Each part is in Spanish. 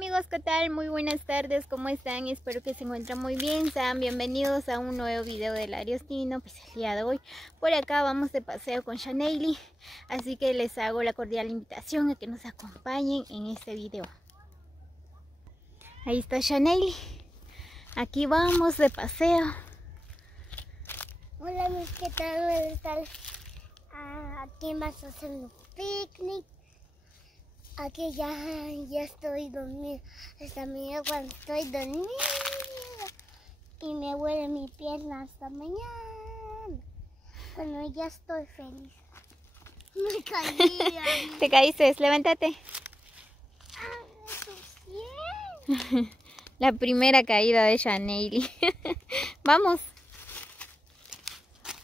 amigos, ¿qué tal? Muy buenas tardes, ¿cómo están? Espero que se encuentren muy bien. Sean bienvenidos a un nuevo video del Ariostino. Pues el día de hoy por acá vamos de paseo con Shaneily, así que les hago la cordial invitación a que nos acompañen en este video. Ahí está Shaneily. Aquí vamos de paseo. Hola, ¿qué tal? Buenas tardes. Aquí vamos a hacer un picnic. Aquí ya estoy dormida. Hasta mañana cuando estoy dormida. Y me duele mi pierna hasta mañana. Bueno, ya estoy feliz. Me caí. ¿Te caíste? Levántate. La primera caída de Shaneily. Vamos.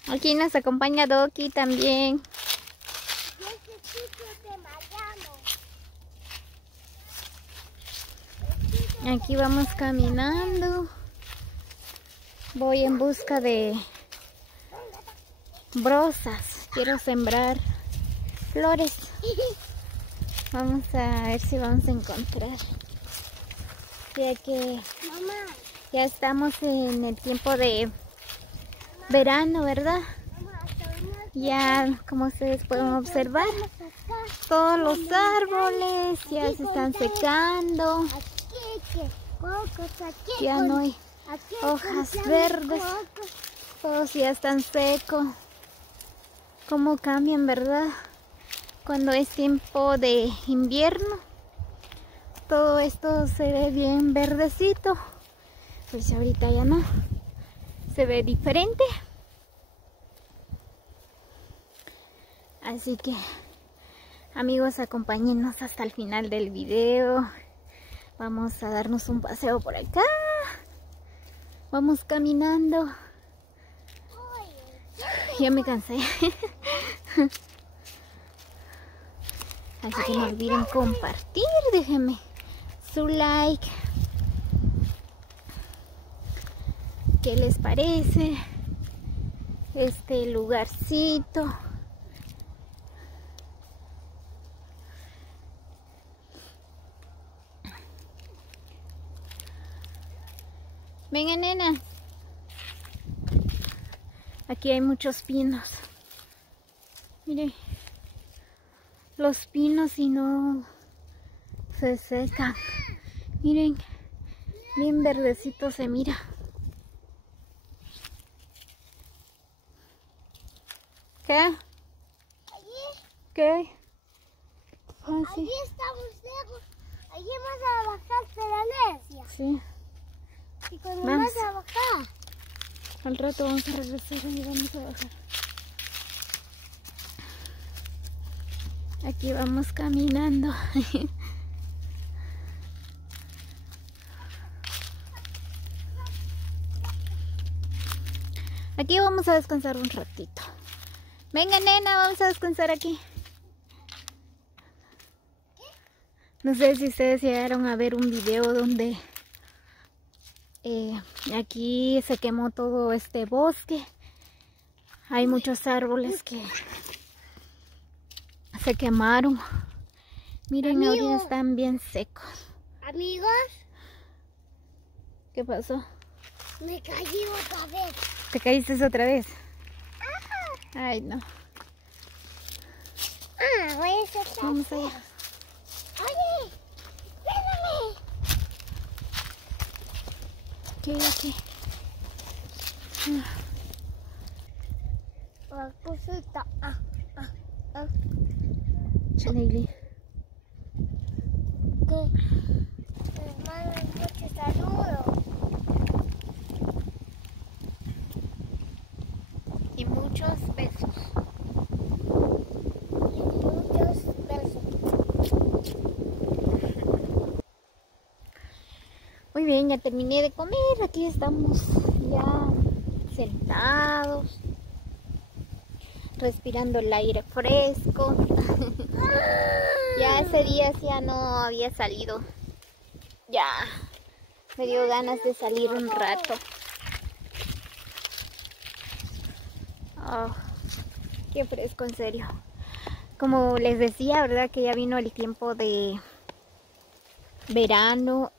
Aquí nos acompaña Doki también. Aquí vamos caminando. Voy en busca de brozas. Quiero sembrar flores. Vamos a ver si vamos a encontrar. Ya que ya estamos en el tiempo de verano, ¿verdad? Ya, como ustedes pueden observar, todos los árboles ya se están secando. Ya no hay hojas verdes, todos ya están secos. Cómo cambian, ¿verdad? Cuando es tiempo de invierno, todo esto se ve bien verdecito. Pues ahorita ya no, se ve diferente. Así que, amigos, acompáñenos hasta el final del video. Vamos a darnos un paseo por acá. Vamos caminando. Ya me cansé. Así que no olviden compartir. Déjenme su like. ¿Qué les parece este lugarcito? Venga, nena. Aquí hay muchos pinos. Mire, los pinos y no se secan. Miren, bien verdecito se mira. ¿Qué? ¿Qué? Sí. Allí estamos lejos. Allí vas a bajar de la necia. Sí. Y cuando Vamos. vas a bajar. Al rato vamos a regresar y vamos a bajar. Aquí vamos caminando. Aquí vamos a descansar un ratito. Venga, nena, vamos a descansar aquí. No sé si ustedes llegaron a ver un video donde aquí se quemó todo este bosque. Hay muchos árboles que se quemaron. Miren, ahorita están bien secos. Amigos, ¿Qué pasó? me caí otra vez. ¿Te caíste otra vez? Ay, no. Voy a hacer Vamos allá. Oye, espérame. Aquí. La cosita. Shaneily. Que hermano, mucho saludo. Y muchos besos. Y muchos besos. Muy bien, ya terminé de comer. Aquí estamos ya sentados, respirando el aire fresco. Ya ese día ya no había salido. Ya me dio ganas de salir un rato. Oh, qué fresco, en serio. Como les decía, ¿verdad? Que ya vino el tiempo de verano,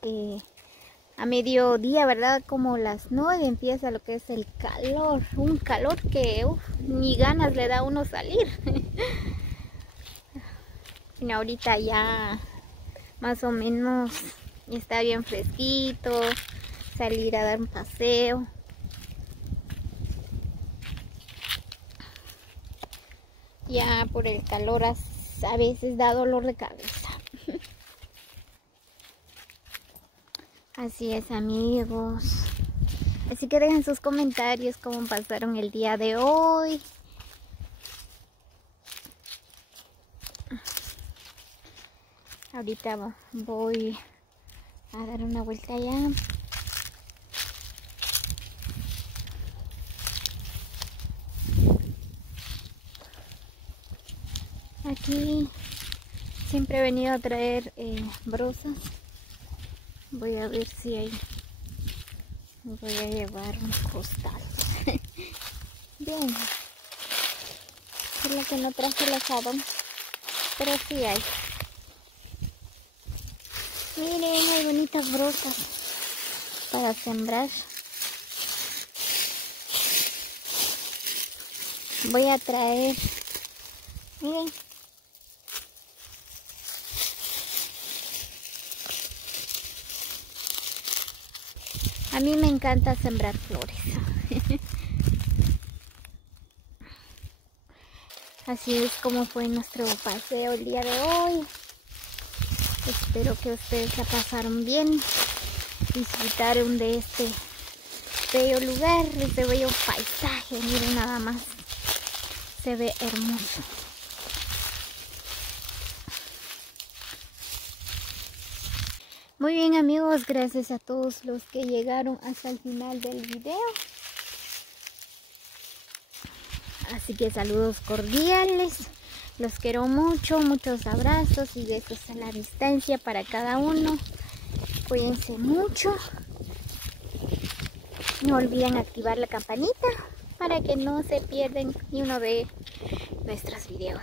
a mediodía, ¿verdad? Como las 9 empieza lo que es el calor, un calor que ni ganas le da a uno salir. Y ahorita ya más o menos está bien fresquito, salir a dar un paseo. Ya por el calor a veces da dolor de cabeza. Así es, amigos. Así que dejen sus comentarios cómo pasaron el día de hoy. Ahorita voy a dar una vuelta allá. Aquí siempre he venido a traer brozas. Voy a ver si hay. Voy a llevar un costal. Bien. Es lo que no traje el asadón, pero sí hay. Miren, hay bonitas brozas para sembrar. Voy a traer, miren. A mí me encanta sembrar flores. Así es como fue nuestro paseo el día de hoy. Espero que ustedes la pasaron bien, disfrutaron de este bello lugar, de este bello paisaje. Miren nada más, se ve hermoso. Muy bien, amigos, gracias a todos los que llegaron hasta el final del video. Así que saludos cordiales, los quiero mucho, muchos abrazos y besos a la distancia para cada uno. Cuídense mucho. No olviden activar la campanita para que no se pierdan ni uno de nuestros videos.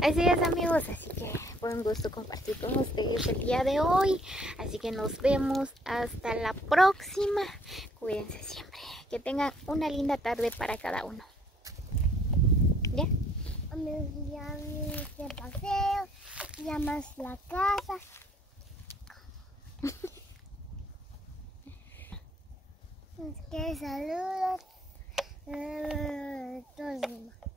Así es, amigos, así que fue un gusto compartir con ustedes el día de hoy. Así que nos vemos hasta la próxima. Cuídense siempre. Que tengan una linda tarde para cada uno. ¿Ya? Ya de paseo, ya más la casa. Es que saludos. Todos.